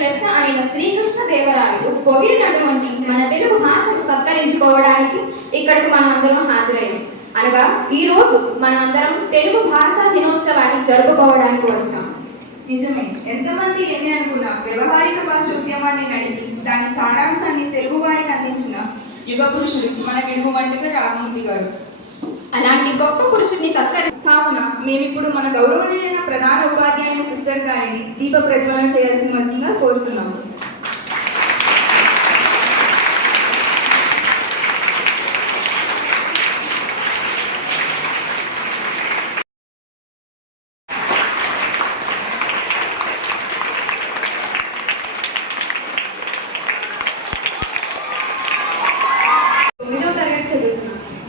లెస్స అయిన శ్రీకృష్ణ దేవరాయలు పొగిడినటువంటి మన తెలుగు భాషను సత్కరించుకోవడానికి ఇక్కడికి మనం అందరం హాజరయ్యాం. అనగా ఈ రోజు మనం అందరం తెలుగు భాషా దినోత్సవాన్ని జరుపుకోవడానికి వచ్చాం. నిజమే. ఎంతమంది ఎన్ని అనుకున్నా వ్యవహారిక భాష ఉద్యమాన్ని నడిపి దాని సారాంశాన్ని తెలుగు వారికి అందించిన యుగ పురుషుడు మన గిడుగు వంటగా రామూర్తి గారు. అలాంటి గొప్ప పురుషుడిని కావున మేమిప్పుడు మన గౌరవనీయులైన ప్రధాన ఉపాధ్యాయుని సిస్టర్ గారిని దీప ప్రజ్వలన చేయాల్సిందిగా కోరుతున్నాము.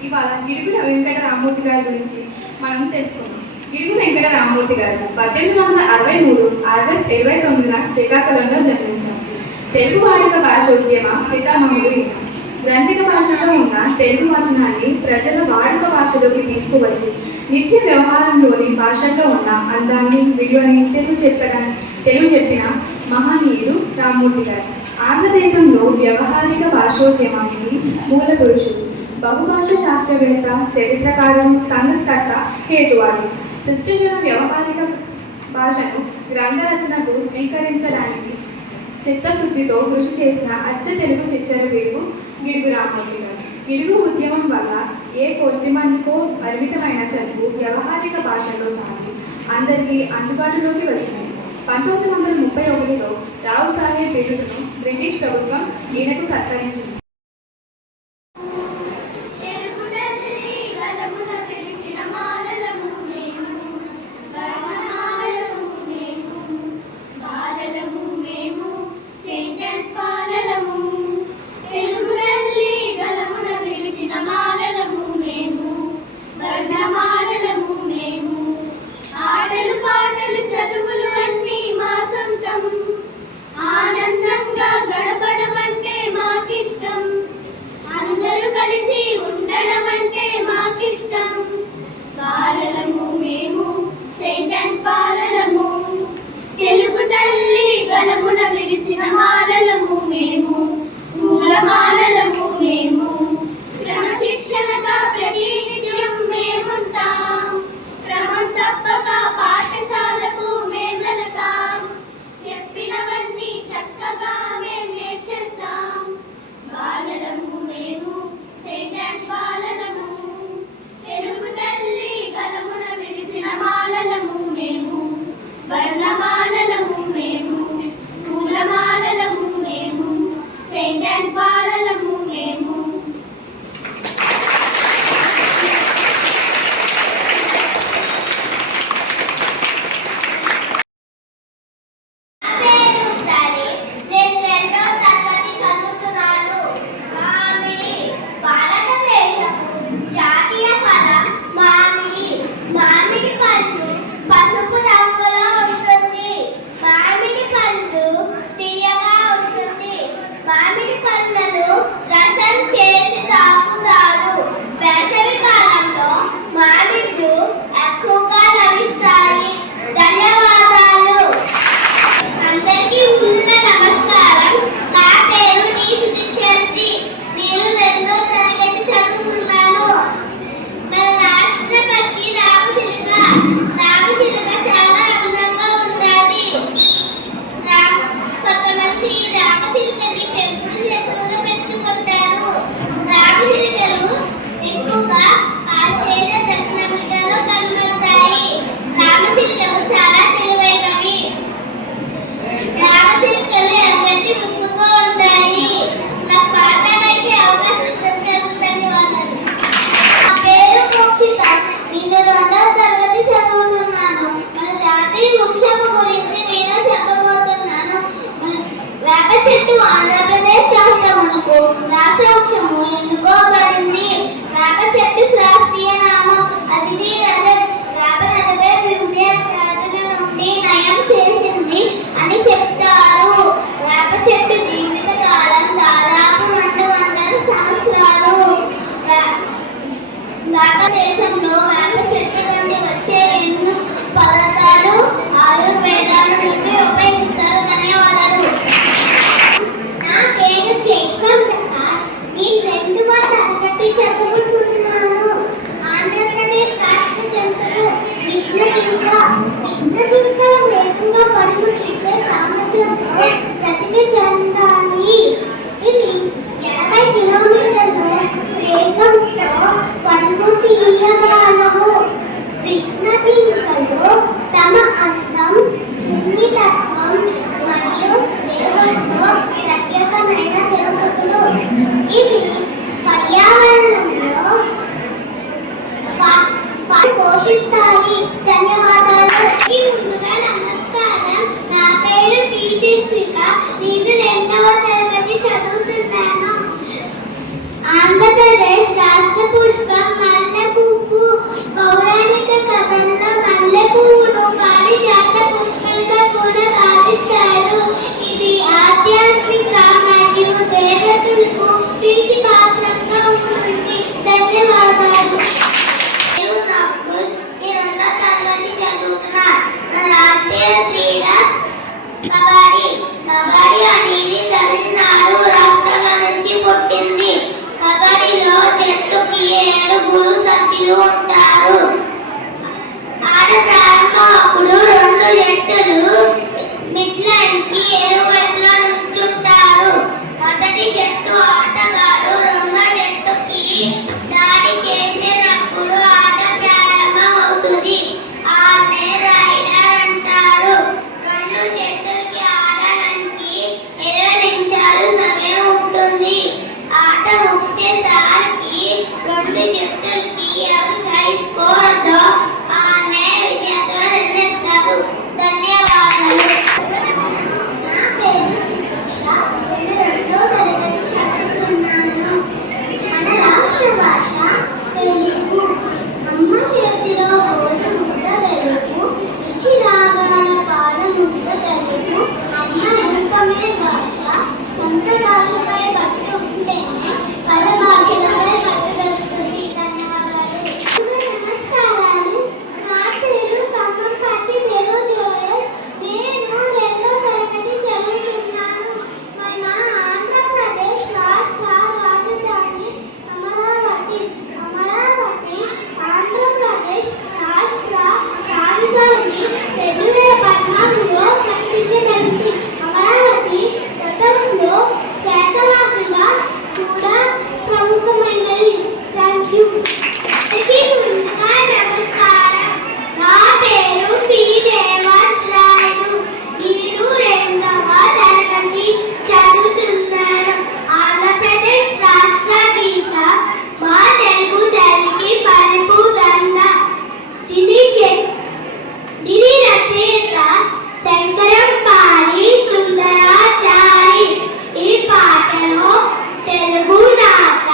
ఇవాళ గిడుగు వెంకట రామూర్తి గారి గురించి మనం తెలుసుకున్నాం. గిడుగు వెంకట రామూర్తి గారు 1863 ఆగస్టు 29న శ్రీకాకుళంలో జన్మించారు. తెలుగు వాడుక భాష ఉద్యమ పితామహుడు. గ్రంథిక భాషలో ఉన్న తెలుగు వచనాన్ని ప్రజల వాడుక భాషలోకి తీసుకువచ్చి నిత్య వ్యవహారంలోని భాషల్లో ఉన్న అందాన్ని విలువని తెలుగు చెప్పిన మహనీయుడు రామూర్తి గారు. ఆంధ్రదేశంలో వ్యవహారిక భాషోద్యమానికి మూల పురుషుడు, బహుభాష శాస్త్రవేత్త, చరిత్రకారుడు, సంస్కర్త, హేతువాది. సృష్టించిన వ్యవహారిక భాషను గ్రంథ రచనకు స్వీకరించడానికి చిత్తశుద్ధితో కృషి చేసిన అచ్చ తెలుగు చిచ్చర గిడుగు రామూర్తి గారు. గిడుగు ఉద్యమం వల్ల ఏ కొద్ది మందికో పరిమితమైన చదువు వ్యవహారిక భాషలో సాగి అందరికీ అందుబాటులోకి వచ్చింది. 1931లో రావు సాహెబ్ బిరుదును బ్రిటిష్ ప్రభుత్వం ఈయనకు సత్కరించింది. ఆనందంగా గడపడం అంటే మాకిష్టం. కబడ్డీ కబడ్డీ అనేది తమిళనాడు రాష్ట్రంలో నుంచి పుట్టింది. కబడ్డీలో జట్టుకి 7 సభ్యులు ఉంటారు. ఆట ప్రారంభం అప్పుడు 2 జట్టులు మిడ్ లైన్ కి ఇరువైపులా నుంచుంటారు. మొదటి జట్టు ఆటగాడు రెండో జట్టుకి దాడి చేసినప్పుడు ఆట ప్రారంభం అవుతుంది. ఆన్నే రైడర్ అంటారు. 2 జట్టులకి ఆడడానికి 20 నిమిషాలు సమయం ఉంటుంది. ఆట ముగిసేసరికి 2 జట్టులకి ఎవరి హై స్కోర్తో ఆన్నే విజేతగా నిర్ణయిస్తారు. ధన్యవాదాలు. నా పేరు సుశీక్ష. నేను 2వ తరగతి చదువుతున్నాను. మన రాష్ట్ర భాష తెలుగు. అమ్మ చేతిలో గోరు ముద్ద తెలుగు, రుచి రాగాల పాద ముద్ద తెలుగు. అమ్మ రూపమే భాష, సొంత భాషపై పట్టు ఉంటేనే పర భాషలపై పట్టుదలుతుంది. ధన్యవాదాలు. నమస్కారాలు. నా పేరు కమ్మంపాటి పేరు జోయల్. నేను 2వ తరగతి చదువుతున్నాను. మన ఆంధ్రప్రదేశ్ రాష్ట్ర రాజధాని అమరావతి. అమరావతి ఆంధ్రప్రదేశ్ రాష్ట్ర రాజధాని 2014లో ప్రసిద్ధికెక్కింది. అమరావతి గతంలో శాతవాహనుగా కూడా ప్రముఖమైనది. Thank you. ముందుగా నమస్కారం. నా పేరు పి. దేవాశ్రాయుడు. నేను 2వ తరగతి చదువుతున్నాను. ఆంధ్రప్రదేశ్ రాష్ట్ర గీత మా తెలుగు తల్లికి పలుపు దండ. దీని రచయిత శంకరంపాలి సుందరాచారి. ఈ పాటలో తెలుగు నాట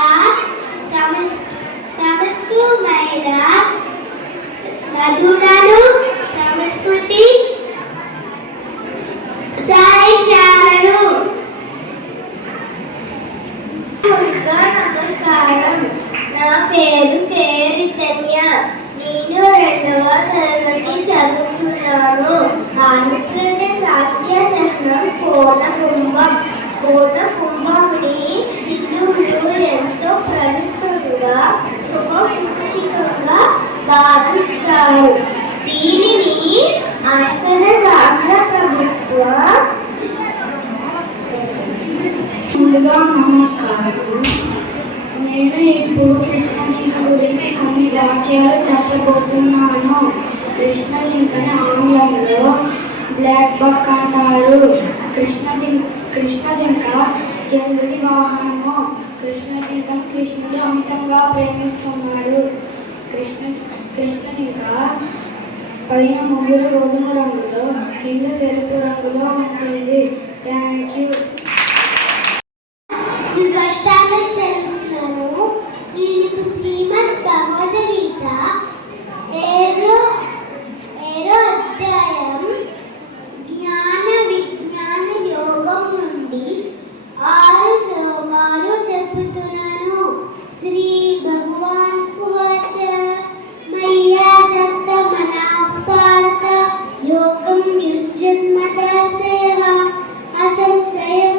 సంస్కృతమైన నదులను సంస్కృతి సాహిత్యాలను. నమస్కారం. నా పేరు కే. రితన్య. నేను 2వ తరగతి చదువుతున్నాను. ఆంధ్రప్రదేశ్ రాష్ట్రీయ చిహ్నం కోనకుంభం. కోనకుంభంని హిందువులు ఎంతో పవిత్రంగా శుభసూచకంగా భావిస్తారు. దీనిని ఆంధ్రప్రదేశ్ రాష్ట్ర ప్రభుత్వం. ముందుగా నమస్కారం. నేను ఇప్పుడు కృష్ణజింక గురించి కొన్ని వాక్యాలు చెప్పబోతున్నాను. కృష్ణజింకని ఆంగ్లంలో బ్లాక్ బక్ అంటారు. కృష్ణజింక చంద్రుడి వాహనము. కృష్ణజింకను కృష్ణుడు అమితంగా ప్రేమిస్తున్నాడు. కృష్ణజింక పైన ముగ్గురు గోధుమ రంగులో, కింద తెలుపు రంగులో ఉంటుంది. Thank you. కష్టాన్ని చదువుతున్నాను. నేను శ్రీమద్ భగవద్గీత 7వ అధ్యాయం జ్ఞాన విజ్ఞాన యోగం నుండి 6 శ్లోకాలు చెప్పుతున్నాను. శ్రీ భగవాన్ ఉవాచ మయ్యా దత్త మనాః పార్థ యోగం యుజ్యన్మద సేవ అసంశయం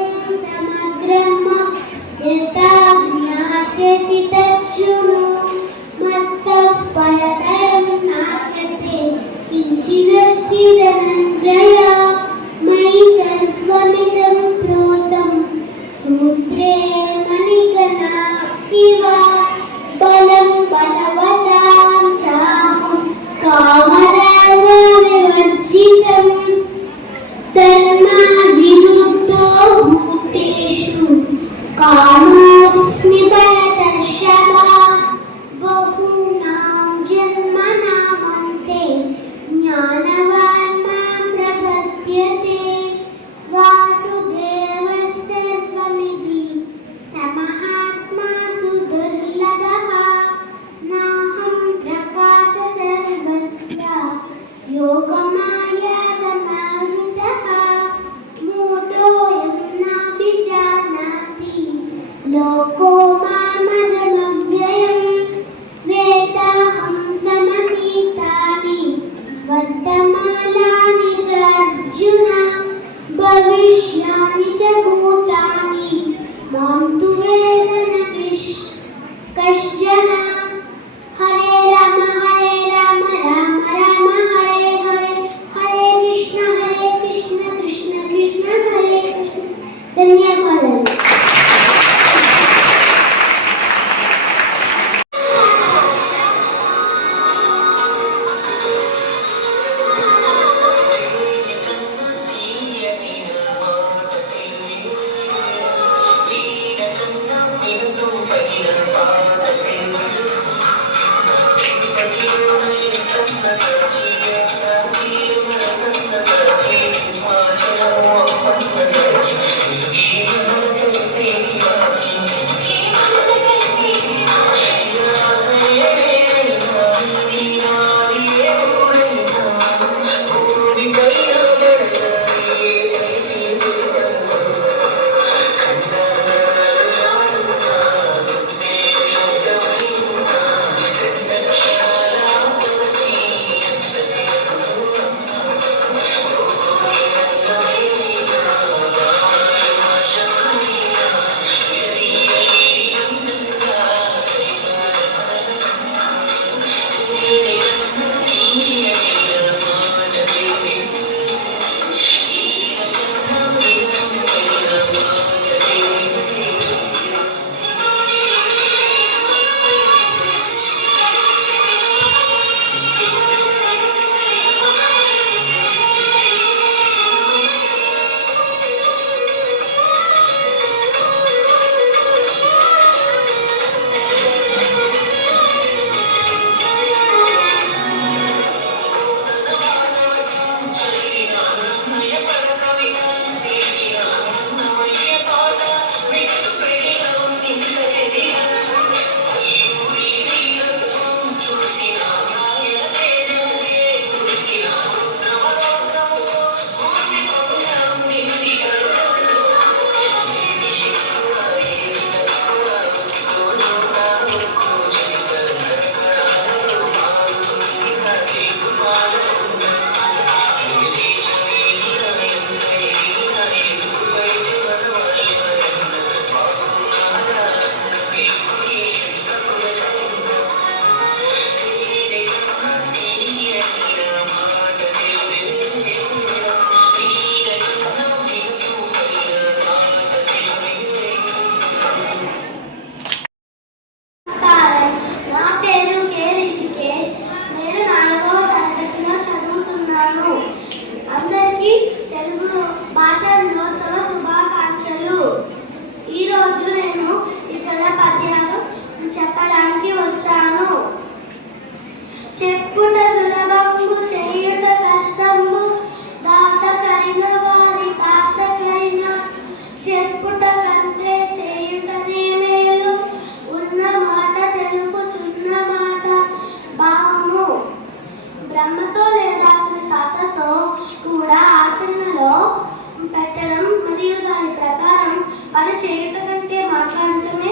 చేయుట కంటే మాట్లాడటమే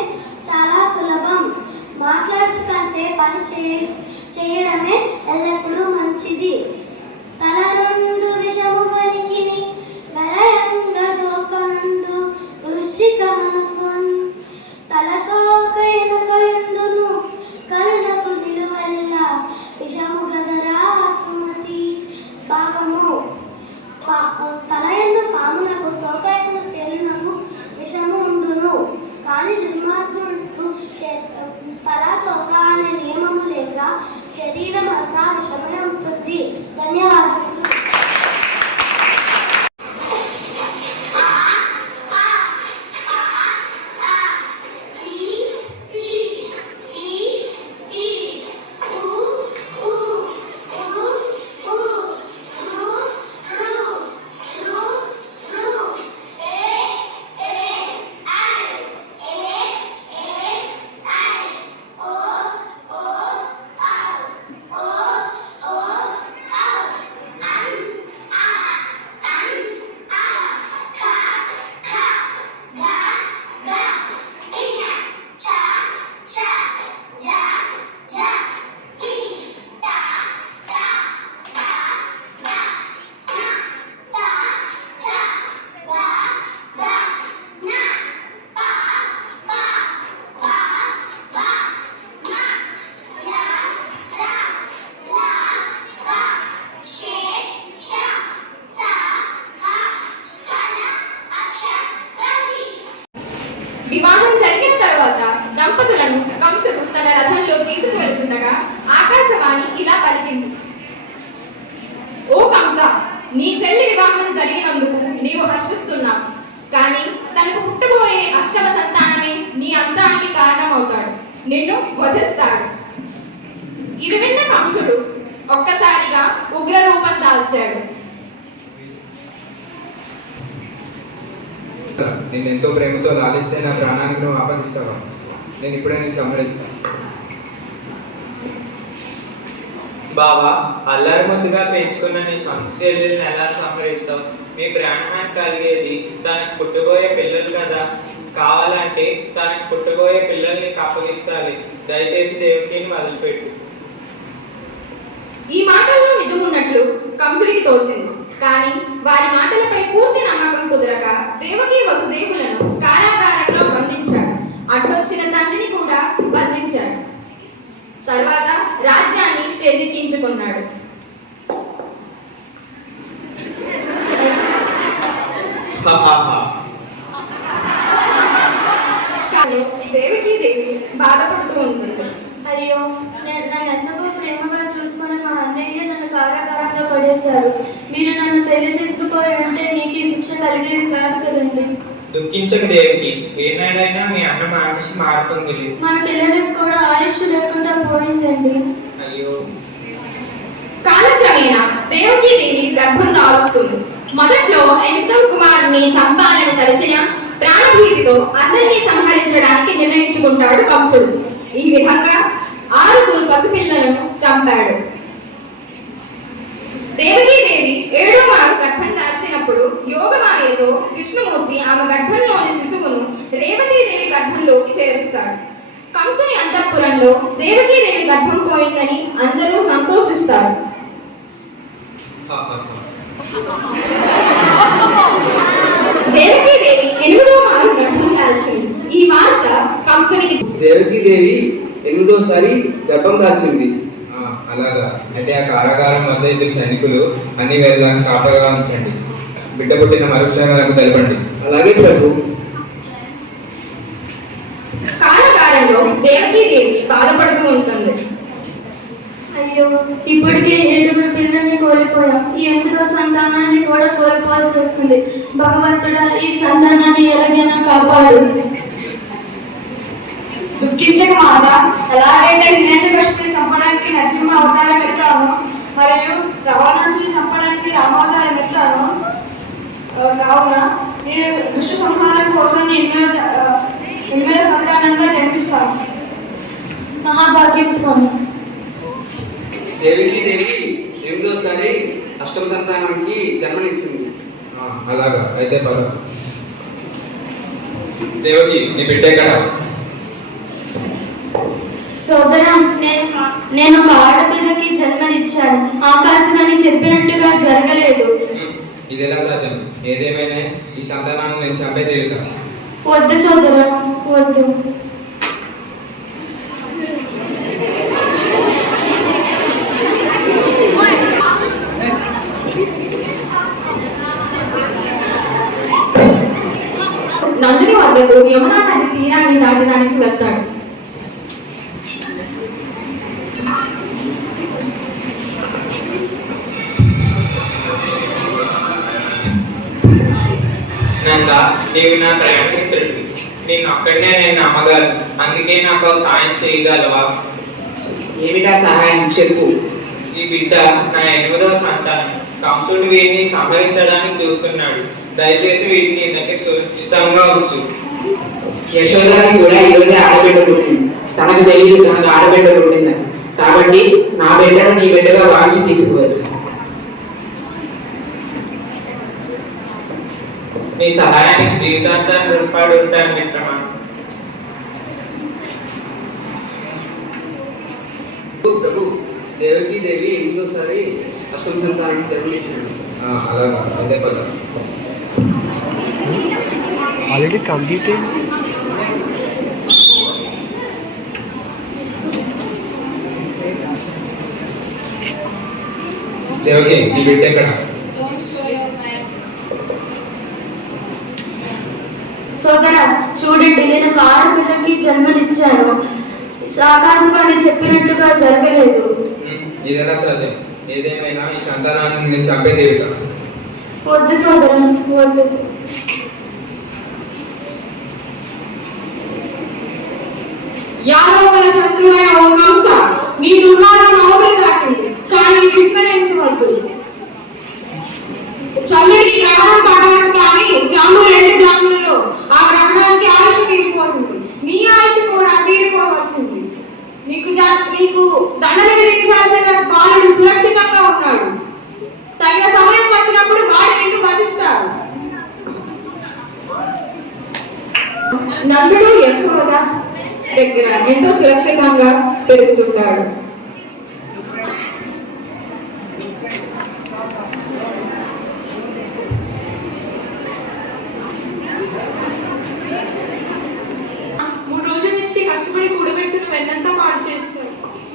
చాలా సులభం. మాట్లాడుట కంటే పని చేయడమే ఎల్లప్పుడూ మంచిది. తల నుండు విషము పనికిని వలయంగా దోకనుండు వృశ్చికమనుకొన్ తలతో ఒక ఎనుకయుండును కరుణకు నిలువెల్ల విషము గదరా సుమతి. భావము తలయందు పామునకు తోకయందు తేలునకు విషము ఉండును, కానీ దుర్మార్గులకు తల తోక అనే నియమము లేక శరీరం అంతా విషమే ఉంటుంది. ధన్యవాదములు. వివాహం జరిగిన తర్వాత దంపతులను కంసుడు తన రథంలో తీసుకువెళ్తుండగా ఆకాశవాణి ఇలా పలికింది. ఓ కంస, నీ చెల్లి వివాహం జరిగినందుకు నీవు హర్షిస్తున్నావు, కానీ తనకు పుట్టబోయే అష్టమ సంతానమే నీ అంతానికి కారణమవుతాడు, నిన్ను వధిస్తాడు. ఇది విన్న కంసుడు ఒక్కసారిగా ఉగ్ర రూపం దాల్చాడు. నేను ఎంతో ప్రేమతో లాలిస్తే నా ప్రాణానికి నువ్వు ఆపదిస్తావా? నేను ఇప్పుడే నీకు సంహరిస్తాను. బావా, అల్లరి ముద్దుగా పెంచుకున్న నీ సొంత చెల్లెల్ని ఎలా సంహరిస్తావు? మీ ప్రాణహాని కలిగేది తనకు పుట్టబోయే పిల్లలు కదా. కావాలంటే తనకు పుట్టబోయే పిల్లల్ని అప్పగిస్తాలి. దయచేసి దేవకిని వదిలిపెట్టు. ఈ మాటల్లో నిజమున్నట్లు కంసుడికి తోచింది, కానీ వారి మాటలపై పూర్తి నమ్మకం కుదరక దేవకి వసుదేవులను కారాగారంలో బంధించాడు. అడ్డొచ్చిన తండ్రిని కూడా బంధించాడు. తర్వాత రాజ్యాన్ని చేజిక్కించుకున్నాడు. దేవకీదేవి బాధపడుతూ ఉంటుంది. అయ్యో, నన్ను ఎంతగా ప్రేమగా చూసుకుని మా అన్నయ్య నన్ను కారాగారంలో పడేశారు. మీరు నన్ను పెళ్లి చేసుకుపోయి ఉంటే మీకు ఈ శిక్ష కలిగేది కాదు కదండి. దుఃఖించక దేవికి, ఏనాడైనా మీ అన్న మనసు మారుతుంది. మన పిల్లలకు కూడా ఆయుష్ లేకుండా పోయిందండి. అయ్యో. కాలక్రమేణా దేవకీదేవి గర్భం దాలుస్తుంది. మొదట్లో 8వ కుమారుని చంపాలని తలచిన ప్రాణభీతితో అందరినీ సంహరించడానికి నిర్ణయించుకుంటాడు కంసుడు. ఈ విధంగా 6 పసిపిల్లలను చంపాడు. దేవకీదేవి 7వ మారు గర్భం దాల్చినప్పుడు యోగమాయతో విష్ణుమూర్తి ఆమె గర్భంలోని శిశువును రేవతీదేవి గర్భంలోకి చేరుస్తాడు. కంసుని అంతఃపురంలో దేవకీదేవి గర్భం పోయిందని అందరూ సంతోషిస్తారు. దేవకీదేవి 8వ మారు గర్భం దాల్చింది. ఈ వార్త కంసునికి దేవకీదేవి 8వ గర్భం దాల్చింది. అలాగా అయితే ఆ కారాగారం వద్ద 2 సైనికులు అన్ని వేళ కాపగా ఉంచండి. బిడ్డ పుట్టిన మరుక్షణం నాకు తెలపండి. అలాగే ప్రభు. కారాగారంలో దేవకీదేవి బాధపడుతూ ఉంటుంది. అయ్యో, ఇప్పటికే 7 పిల్లల్ని కోల్పోయాం. ఈ 8వ సంతానాన్ని కూడా కోల్పోవాల్సి వస్తుంది. భగవంతుడా, ఈ సంతానాన్ని ఎలాగైనా కాపాడు. దుఃఖించక మాత, ఎలాగైతే హిరణ్యకశిపుని చంపడానికి నరసింహ అవతారం ఎత్తాను మరియు రావణాసుని చంపడానికి రామావతారం ఎత్తాను కావున నేను దుష్ట సంహారం కోసం ఎనిమిదవ సంతానంగా జన్మిస్తాను. మహాభాగ్యం స్వామి. దేవకీదేవి 8వ అష్టమ సంతానానికి జన్మనిచ్చింది. అలాగా అయితే పద. దేవకి నీ బిడ్డ ఎక్కడ? సోదరా, నేను ఒక ఆడపిల్లకి జన్మనిచ్చాను. ఆకాశం అని చెప్పినట్టుగా జరగలేదు. ఇది ఎలా సాధ్యం? ఏదేమైనా ఈ సంతానాన్ని నేను చంపే తీరుతా. వద్దు సోదరా, వద్దు. నందుని వద్దకు యమునా నది తీరాన్ని దాటడానికి వెళ్తాడు. నంద, నీవు నా ప్రయాణికుడివి. నేను ఒక్కడనే నేను నమ్మగలను. అందుకే నాకు సాయం చేయగలవా? ఏమిటా సహాయం చెప్పు. ఈ బిడ్డ నా 8వ సంతానం. కంసుడు వీడిని సంహరించడానికి చూస్తున్నాడు. దయచేసి వీటిని దగ్గర సురక్షితంగా ఉంచు. యశోదాకి కూడా ఈరోజే ఆడబిడ్డ పుట్టింది. తనకు తెలియదు తనకు ఆడబిడ్డ పుట్టిందని. కాబట్టి నా బిడ్డను నీ బిడ్డగా భావించి తీసుకోవాలి. నీ సహాయానికి జీవితాంతాన్ని రుణపడి ఉంటాను మిత్రమా. ప్రభు, దేవకి దేవి 8వ అష్టమ సంతానానికి జన్మనిచ్చింది. అలాగా, అదే పద. Already completed. దేవకి నీ బిడ్డ ఎక్కడ? సోదరా, చూడండి, నేను ఒక ఆడపిల్లకి జన్మనిచ్చాను. ఆకాశవాణి చెప్పినట్టుగా జరగలేదు. ఇది ఎలా సాధ్యం? ఏదేమైనా ఈ సంతానాన్ని నేను చంపే తీరుతా. వద్దు సోదరా, వద్దు. యాదవుల శత్రువైన ఓ కంస, నీ దుర్మార్గం అవధి దాటింది, కానీ విస్మరించవద్దు. చల్లని గ్రహణం పడవచ్చు, కానీ జాము 2 జాములలో ఆ గ్రహణానికి ఆయుష్ తీరిపోతుంది. నీ ఆయుష్ కూడా తీరిపోవలసింది. నీకు దండలు విధించాల్సిన బాలుడు సురక్షితంగా ఉన్నాడు. తగిన సమయం వచ్చినప్పుడు వాడు నిన్ను వధిస్తాడు. నందుడు యశోద దగ్గర ఎంతో సురక్షితంగా పెరుగుతుంటాడు.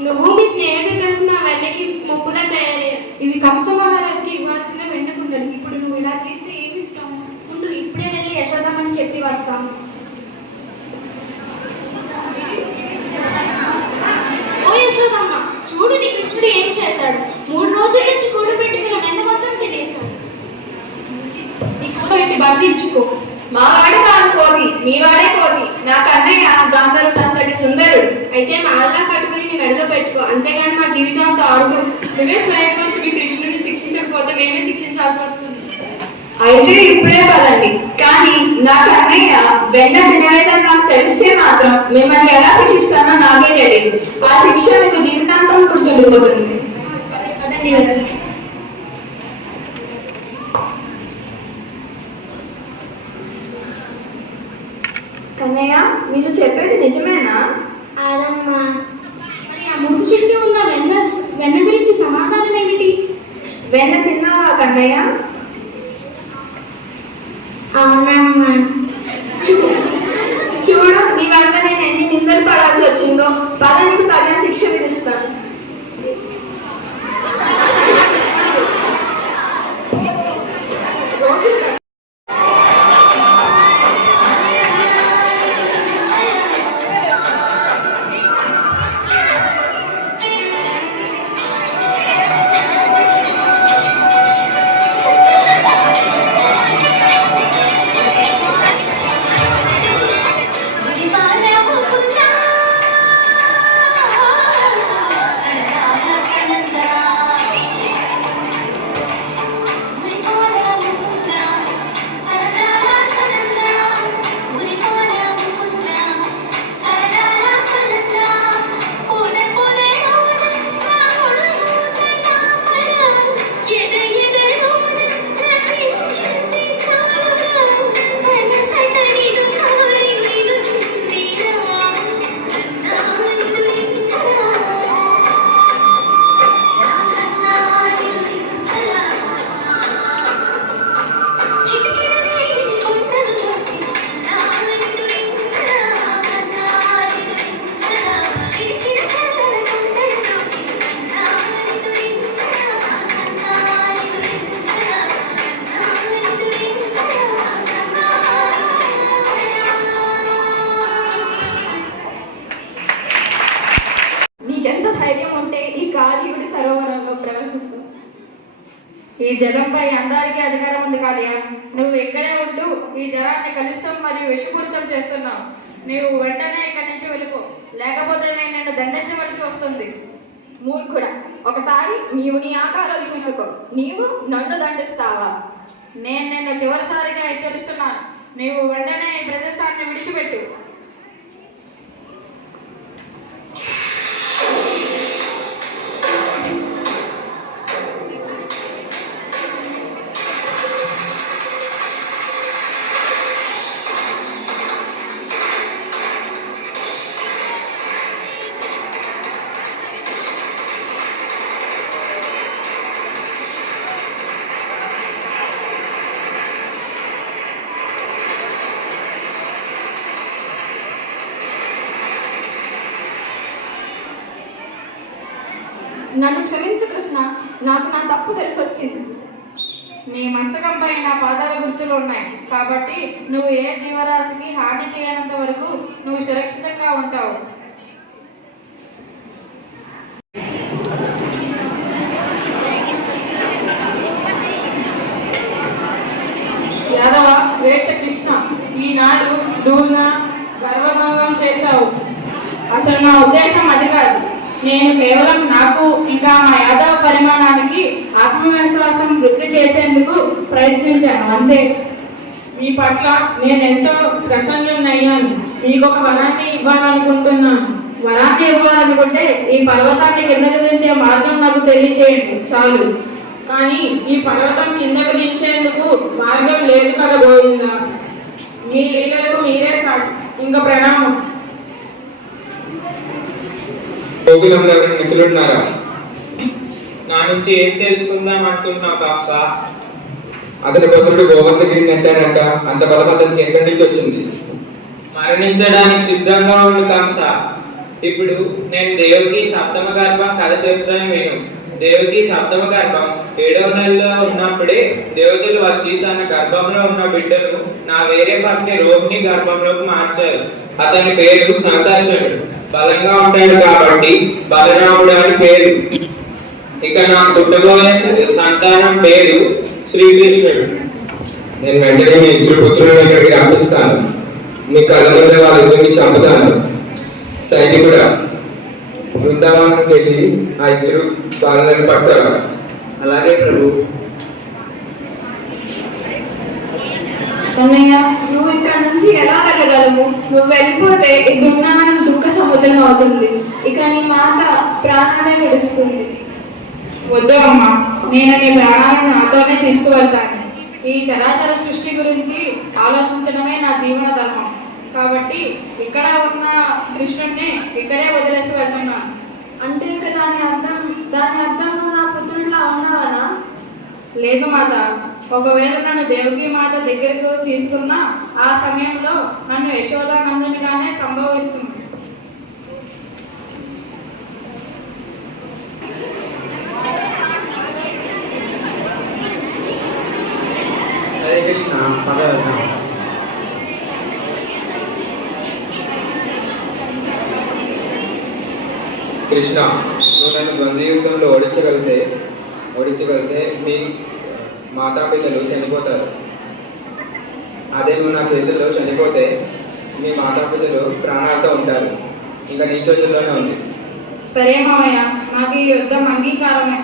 నువ్వు మీ స్నేహితులు తెలిసిన వెళ్ళకి ముప్పుగా తయారయ్యారు. ఇవి కంస మహారాజుకి ఇవ్వాల్సిన వెంటకుండలు. ఇప్పుడు నువ్వు ఇలా చేస్తే ఏమి ఇస్తాము? ముందు ఇప్పుడే వెళ్ళి యశోదమ్మని చెప్పి వస్తాం. ఓ యశోదమ్మ, చూడు నీ కృష్ణుడు ఏం చేశాడు. 3 రోజుల నుంచి కూడబెట్టుకున్న వెన్న మొత్తం తినేశాడు. నీ కూతురిని బంధించుకో. మా వాడు కాదు కోతి, మీ వాడే కోతి. నా కన్నయ్య గంధర్వులంతటి సుందరుడు. అయితే మాలగా కట్టుకుని నీ మెడలో పెట్టుకో, అంతేగాని మా జీవితంతో ఆడుకో. నువ్వే స్వయం నుంచి మీ కృష్ణుని శిక్షించకపోతే మేమే శిక్షించాల్సి వస్తుంది. అయితే ఇప్పుడే పదండి. కానీ నా కన్నయ్య వెన్న తినలేదని నాకు తెలిస్తే మాత్రం మిమ్మల్ని ఎలా శిక్షిస్తానో నాకే తెలియదు. ఆ శిక్ష మీకు జీవితాంతం గుర్తుండిపోతుంది. పదండి, వెళ్ళండి. కన్నయ్య, మీరు చెప్పేది నిజమేనా? అదమ్మా, మరి ఆ మూతి చుట్టూ ఉన్న వెన్న గురించి సమాధానం ఏమిటి? వెన్న తిన్నావా కన్నయ్య? అవునమ్మా. చూడు, నీ వల్ల నేను ఎన్ని నిందలు పడాల్సి వచ్చిందో. పదానికి తగిన శిక్ష విధిస్తాను. సరి జలంపై అందరికీ అధికారం ఉంది కాదయా. నువ్వు ఇక్కడే ఉంటూ ఈ జలాన్ని కలుషితం మరియు విషపూరితం చేస్తున్నావు. నీవు వెంటనే ఇక్కడి నుంచి వెళ్ళిపో, లేకపోతే నేను నిన్ను దండించవలసి వస్తుంది. మూర్ఖుడా, ఒకసారి నీవు నీ ఆకారం చూసుకో. నీవు నన్ను దండిస్తావా? నేను నిన్ను చివరిసారిగా హెచ్చరిస్తున్నాను. నీవు వెంటనే ఈ ప్రదేశాన్ని విడిచిపెట్టు. నన్ను క్షమించు కృష్ణ, నాకు నా తప్పు తెలిసొచ్చింది. నీ మస్తకంపై నా పాదాల గుర్తులు ఉన్నాయి కాబట్టి నువ్వు ఏ జీవరాశికి హాని చేయనంత వరకు నువ్వు సురక్షితంగా ఉంటావు. యాదవ శ్రేష్ఠ కృష్ణ, ఈనాడు నువ్వు నా గర్వభంగం చేశావు. అసలు నా ఉద్దేశం అది కాదు. నేను కేవలం నాకు ఇంకా మా యాదవ పరిమాణానికి ఆత్మవిశ్వాసం వృద్ధి చేసేందుకు ప్రయత్నించాను, అంతే. మీ పట్ల నేను ఎంతో ప్రసన్నున్నయ్యాను. మీకు ఒక వరాన్ని ఇవ్వాలనుకుంటున్నాను. వరాన్ని ఇవ్వాలనుకుంటే ఈ పర్వతాన్ని కిందకు దించే మార్గం నాకు తెలియచేయండి చాలు. కానీ ఈ పర్వతం కిందకు దించేందుకు మార్గం లేదు కదా గోవిందా. మీ లీలకు మీరే సాటి. ఇంకా ప్రణామం. గోకులంలో ఎవరైనా మిత్రులున్నారా? నా నుంచి ఏం తెలుసుకుందాం అంటున్నావు కాప్సా? అతని పుత్రుడు గోవర్ధగిరిని నెట్టాడంట. అంత బలం అతనికి ఎక్కడి నుంచి వచ్చింది? మరణించడానికి సిద్ధంగా ఉండు కంస. ఇప్పుడు నేను దేవకి సప్తమ గర్భం కథ చెప్తాను విను. దేవకి సప్తమ గర్భం 7వ నెలలో ఉన్నప్పుడే దేవతలు వచ్చి తన గర్భంలో ఉన్న బిడ్డను నా వేరే పత్ని రోహిణి గర్భంలోకి మార్చారు. అతని పేరు సంకర్షణుడు. బలంగా ఉంటాడు కాబట్టి బలరాముడు అని పేరు. ఇక నాకు పుట్టబోయే సంతానం పేరు శ్రీకృష్ణుడు. నేను వెంటనే మీ ఇద్దరు పుత్రులను ఇక్కడికి రప్పిస్తాను. మీ కళ్ళ ముందే వాళ్ళిద్దరిని చంపుతాను. సైనికుడా, బృందావనానికి వెళ్ళి ఆ ఇద్దరు బాలను పట్టరా. అలాగే ప్రభు. అన్నయ్య, నువ్వు ఇక్కడ నుంచి ఎలా వెళ్ళగలవు? నువ్వు వెళ్ళిపోతే ఈ బృందావనం దుఃఖ సముద్రం అవుతుంది. ఇక నీ మాత ప్రాణాలే విడుస్తుంది. వద్దు అమ్మా, నేను నీ ప్రాణాలను నాతోనే తీసుకువెళ్తాను. ఈ చరాచర సృష్టి గురించి ఆలోచించడమే నా జీవన ధర్మం. కాబట్టి ఇక్కడ ఉన్న కృష్ణుడిని ఇక్కడే వదిలేసి వెళ్తున్నాను. అంటే ఇక దాని అర్థం నువ్వు నా పుత్రుడిలా ఉన్నావనా? లేదు మాత. ఒకవేళ నన్ను దేవకీ మాత దగ్గరకు తీసుకున్నా ఆ సమయంలో నన్ను యశోదానందునిగానే సంభవిస్తుంది. సరే కృష్ణ, పద వెళ్దాం. కృష్ణ, నువ్వు నన్ను ద్వంద్వ యుద్ధంలో ఓడించగలిగితే మీ మాతాపితలు చనిపోతారు. అదే నువ్వు నా చేతుల్లో చనిపోతే మీ మాతాపితలు ప్రాణాలతో ఉంటారు. ఇంకా నీ చేతుల్లోనే ఉంది. సరే మామయ్య, నాకు ఈ యుద్ధం అంగీకారమే.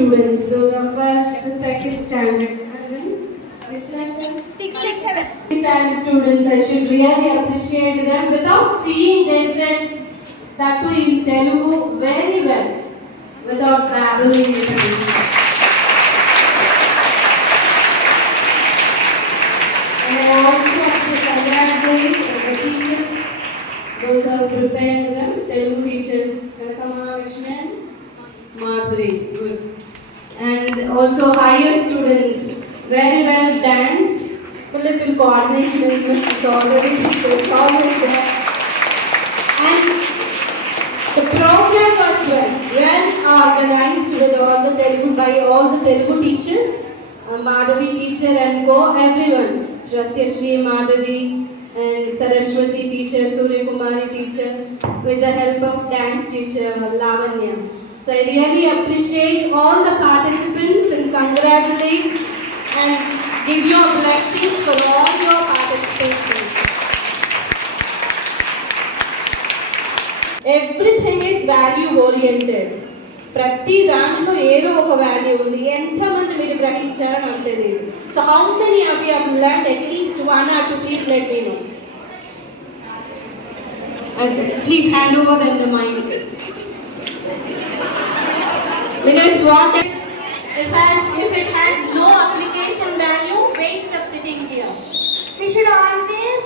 Students, those are first, second standard, standard students, I should really appreciate them. Without seeing, they said that too in Telugu very well, without babbling it. And I also have to congratulate the teachers, those who have prepared them, Telugu teachers, Kanaka and Madhuri, good. And also higher students, very well danced. A little coordination is missed, it's always there. And the program was well organized with all the Telugu, by all the Telugu teachers, Madhavi teacher and everyone, Satyashri, Madhavi and Saraswati teacher, Surya Kumari teacher, with the help of dance teacher Lavanya. So I really appreciate all the participants and congratulate and give your blessings for all your participation. Everything is value oriented. ప్రతి దాంట్లో ఏదో ఒక value ఉంది. ఎంతమంది మీరు గ్రహించారో నాకు తెలియదు. So how many of you have learned at least one or two? Please let me know. Please hand over them the mic. Because what is, if it has no application value, waste of sitting here. We should always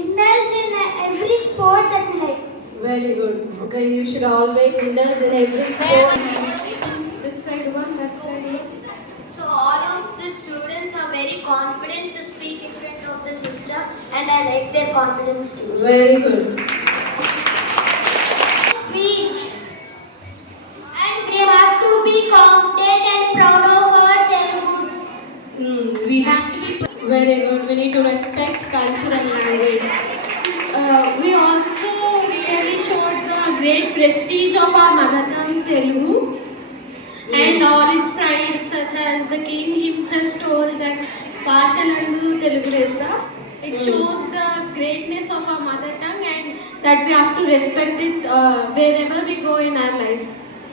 indulge in every sport that we like. Very good. Okay, you should always indulge in every sport. This side one, that side one. So all of the students are very confident to speak in front of the sister, and I like their confidence too. Very good. Speech. And we have to be confident and proud of our we need to respect culture and language. We also really showed the great prestige of our mother tongue Telugu and all its pride, such as the king himself told that Pashalandu Telugu Resa. It shows the greatness of our mother tongue and that we have to respect it wherever we go in our life.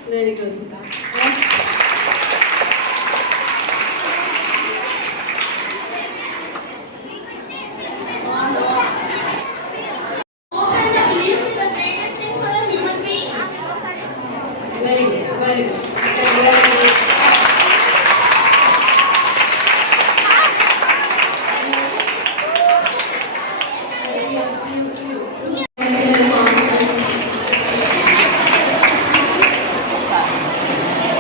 Very good. Hope and the belief is the greatest thing for the human beings. Very good. Very good. Congratulations.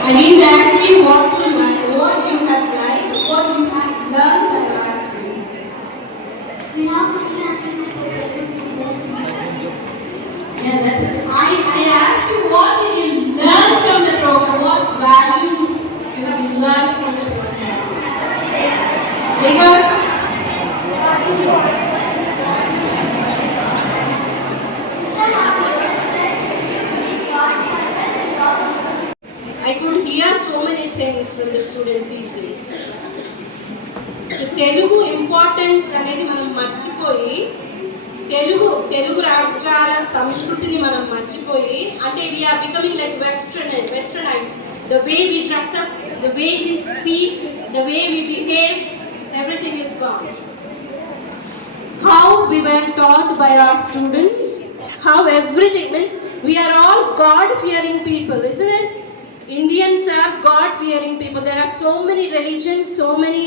I didn't ask you what you like, what you have liked, what you have learned. I asked you. We have many languages for Telugu. Yeah, that's it. I asked you what did you learn from the program? What values you have learned from the program? Because I could hear so many things from the students these days. The Telugu importance అనేది మనం మర్చిపోయి తెలుగు రాష్ట్రాల సంస్కృతిని మనం మర్చిపోయి అంటే we are becoming like westernized. The way we dress up, the way we speak, the way we behave, everything is gone. How we were taught by our students, how everything means we are all God-fearing people, isn't it? Indians are God-fearing people. There are so many religions, so many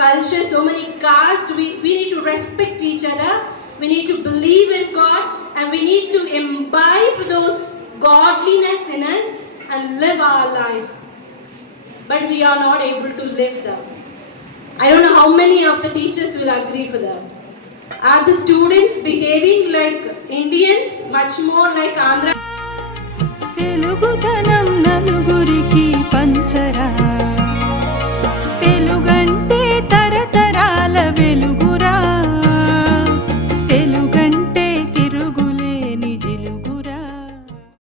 cultures, so many castes. We need to respect each other. We need to believe in God and we need to imbibe those godliness in us and live our life. But we are not able to live them. I don't know how many of the teachers will agree for that. Are the students behaving like Indians, much more like Andhra? తెలుగుదనం నలుగురికి పంచరా